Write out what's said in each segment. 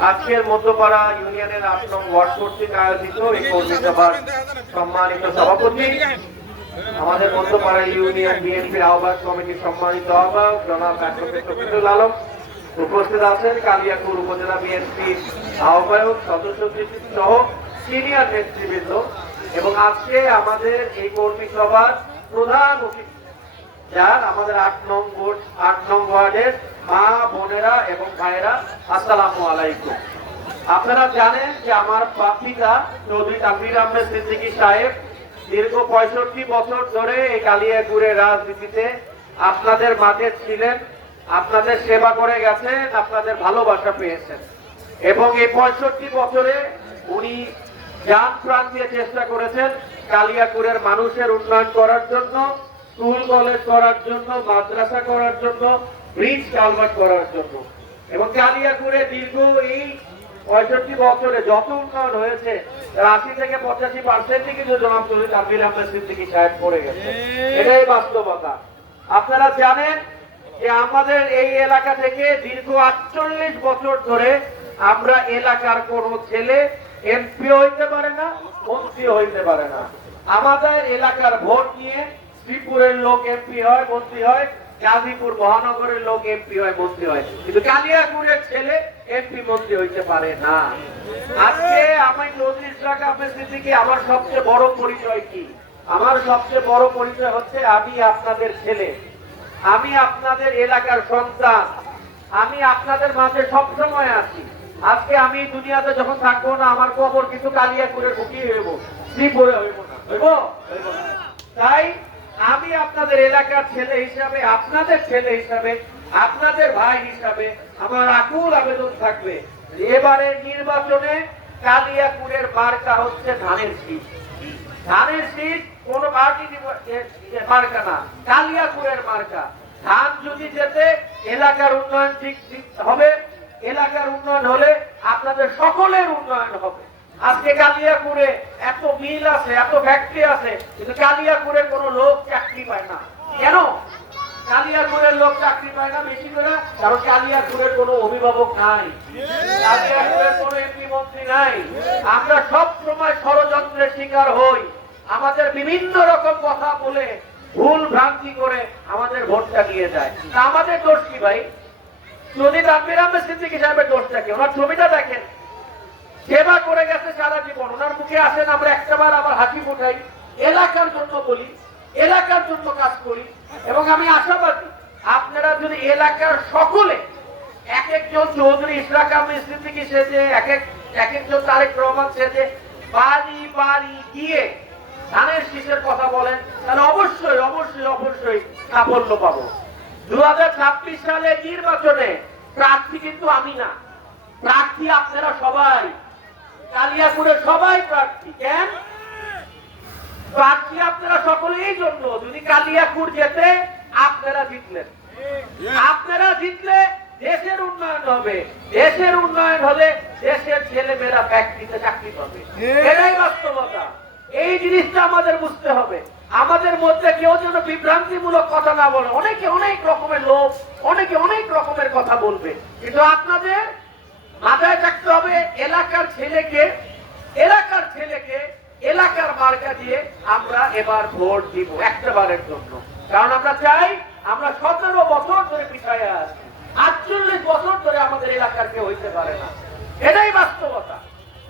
আজকের মধ্যপাড়া ইউনিয়নের ৮ নং ওয়ার্ড কর্তৃক আয়োজিত এই কর্মী সভার সম্মানিত সভাপতি, আমাদের মধ্যপাড়া ইউনিয়ন বিএনপির আহ্বায়ক কমিটির সম্মানিত আহ্বায়ক জনাব অ্যাডভোকেট শফিকুল আলম, উপস্থিত আছেন কালিয়াকৈর উপজেলা বিএনপির আহ্বায়ক, সদস্য সহ সিনিয়র নেতৃবৃন্দ এবং আজকে আমাদের এই কর্মী সভার প্রধান অতিথি যার আমাদের ৮ নং ওয়ার্ডের মা বোনেরা এবং ভাইয়েরা, আসসালামু আলাইকুম। আপনারা জানেন যে আমার পিতা চৌধুরী তানভীর আহমেদ সিদ্দিকী সাহেব দীর্ঘ 65 বছর ধরে এই কালিয়াকৈরের রাজনীতিতে আপনাদের মাঝে ছিলেন, আপনাদের সেবা করে গেছেন, আপনাদের ভালোবাসা পেয়েছেন এবং এই 65 বছরে উনি জান প্রাণ দিয়ে চেষ্টা করেছেন কালিয়াকৈরের মানুষের উন্নয়ন করার জন্য, স্কুল কলেজ করার জন্য, মাদ্রাসা করার জন্য, ব্রিজ কালভার্ট করার জন্য। এবং কালিয়াকৈরে দীর্ঘ এই 65 বছরে যত উন্নয়ন হয়েছে তার 80 থেকে 85% কিন্তু জনাব চৌধুরী তানভীর আহমেদ সিদ্দিকী সাহেব করে গেছে। এটাই বাস্তবতা। আপনারা জানেন যে আমাদের এই এলাকা থেকে দীর্ঘ 48 বছর ধরে আমরা এলাকার কোন ছেলে এমপি হইতে পারে না, মন্ত্রী হইতে পারে না। আমাদের এলাকার ভোট নিয়ে শ্রীপুরের লোক এমপি হয়, মন্ত্রী হয়, গাজীপুর মহানগরের লোক এমপি হয়, মন্ত্রী হয়, কিন্তু কালিয়াকৈরের ছেলে এমপি মন্ত্রী হইতে পারে না। আজকে আমি চৌধুরী ইশরাক আহমেদ সিদ্দিকী, আমার সবচেয়ে বড় পরিচয় কি? আমার সবচেয়ে বড় পরিচয় হচ্ছে আমি আপনাদের ছেলে, আমি আপনাদের এলাকার সন্তান, আমি আপনাদের মাঝে সবসময় আছি। আজকে আমি দুনিয়াতে যখন থাকবো না, আমার কবর কিন্তু কালিয়াকৈরের বুকেই হইব, শ্রীপুরে হইব না, হইব না। তাই আমি আপনাদের এলাকার ছেলে হিসাবে, আপনাদের ছেলে হিসাবে, আপনাদের ভাই হিসাবে আমার আকুল আবেদন থাকবে এবারের নির্বাচনে কালিয়াকৈরের মার্কা হচ্ছে ধানের শীষ। ধানের শীষ কোন পার্টি মার্কা না, কালিয়াকৈরের মার্কা। ধান যদি যেতে এলাকার উন্নয়ন ঠিক হবে, এলাকার উন্নয়ন হলে আপনাদের সকলের উন্নয়ন হবে। আজকে কালিয়াকৈরে এত মিল আছে, এত ফ্যাক্টরি আছে, কিন্তু কালিয়াকৈরের কোন লোক চাকরি পায় না। কেন কালিয়াকৈরের লোক চাকরি পায় না? বেশি করে কারণ কালিয়াকৈরের কোনো অভিভাবক নাই, কালিয়াকৈরের কোনো এমপি মন্ত্রী নাই। আমরা সব সময় ষড়যন্ত্রের শিকার হই, আমাদের বিভিন্ন রকম কথা বলে ভুল ভ্রান্তি করে আমাদের ভোটটা নিয়ে যায়। তা আমাদের দোষ কি ভাই? যদি তানভীর আহমেদ সিদ্দিকী সাহেবের দোষটা কি? ওনার ছবিটা দেখেন, সেবা করে গেছে সারা জীবন, ওনার মুখে আসেন আমরা একটাবার আবার হাসি ফোটাই, এলাকার জন্য বলি, এলাকার জন্য কাজ করি। এবং আমি আশাবাদী আপনারা যদি এলাকার সকলে এক একজন চৌধুরী ইশরাক আহমেদ সিদ্দিকী সেজে, এক একজন তারেক রহমান সেজে বাড়ি বাড়ি গিয়ে ধানের শীষের কথা বলেন, তাহলে অবশ্যই অবশ্যই অবশ্যই সাফল্য পাবো। 2026 সালে নির্বাচনে প্রার্থী কিন্তু আমি না, প্রার্থী আপনারা সবাই, কালিয়াকৈরের সবাই প্রার্থী। কেন প্রার্থী আপনারা সকলে? এই জন্য যদি কালিয়াকৈর যেতে আপনারা জিতলেন, আপনারা জিতলে দেশের উন্নয়ন হবে, দেশের উন্নয়ন হলে দেশের ছেলে মেয়েরা ফ্যাক্টরিতে চাকরি পাবে। এটাই বাস্তবতা। এই জিনিসটা আমাদের বুঝতে হবে। আমাদের মধ্যে কেউ যেন বিভ্রান্তিমূলক কথা না বলে। অনেকে অনেক রকমের লোক, অনেকে অনেক রকমের কথা বলবে, কিন্তু আপনাদের মাথায় থাকতে হবে এলাকার ছেলেকে, এলাকার ছেলেকে এলাকার মার্কা দিয়ে আমরা এবার ভোট দিব একটাবারের জন্য। কারণ আমরা চাই, আমরা 17 বছর ধরে পিছায় আছি, 48 বছর ধরে আমাদের এলাকার কেউ হইতে পারে না। এটাই বাস্তবতা।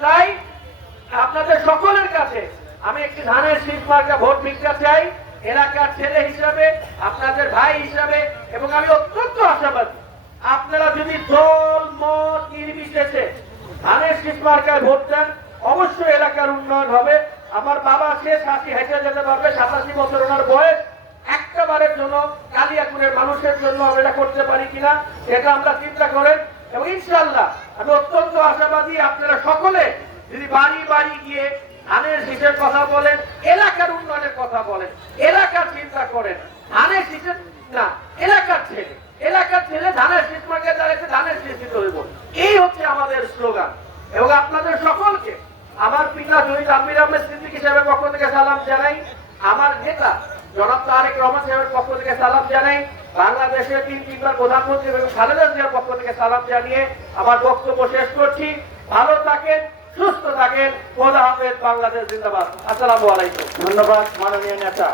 তাই আপনাদের সকলের কাছে আমি একটি ধানের শীষ মার্কা ভোট ভিক্ষা চাই, এলাকার ছেলে হিসাবে, আপনাদের ভাই হিসাবে। এবং আমি অত্যন্ত আশাবাদী আপনারা যদি দল মত নির্বিশেষে ধানের শীষ মার্কায় ভোট দেন, অবশ্যই এলাকার উন্নয়ন হবে। আমার বাবা শেষ হাসি হেঁটে যেতে পারবে, 87 বছর ওনার বয়স। একটাবারের জন্য কালিয়াকৈরের মানুষের জন্য আমরা এটা করতে পারি কিনা সেটা আমরা চিন্তা করেন। এবং ইনশাআল্লাহ আমি অত্যন্ত আশাবাদী আপনারা সকলে যদি বাড়ি বাড়ি গিয়ে ধানের শীষের কথা বলেন, এলাকার উন্নয়নের কথা বলেন, এলাকার চিন্তা করেন, ধানের শীষের না এলাকার ছেলে, এলাকার ছেলে ধানের শীষ মার্কায় দাঁড়িয়েছে, ধানের শীষ দিতে হইব। এই হচ্ছে আমাদের স্লোগান। এবং আপনাদের সকলকে আমার পিতা শহীদ তানভীর আহমেদ সিদ্দিকী সাহেবের পক্ষ থেকে সালাম জানাই, আমার নেতা জনাব তারেক রহমান সাহেবের পক্ষ থেকে সালাম জানাই, বাংলাদেশের 3বার প্রধানমন্ত্রী এবং খালেদা জিয়ার পক্ষ থেকে সালাম জানিয়ে আমার বক্তব্য শেষ করছি। ভালো থাকেন, সুস্থ থাকেন। খোদা হাফেজ। বাংলাদেশ জিন্দাবাদ। আসসালামু আলাইকুম। ধন্যবাদ মাননীয় নেতা।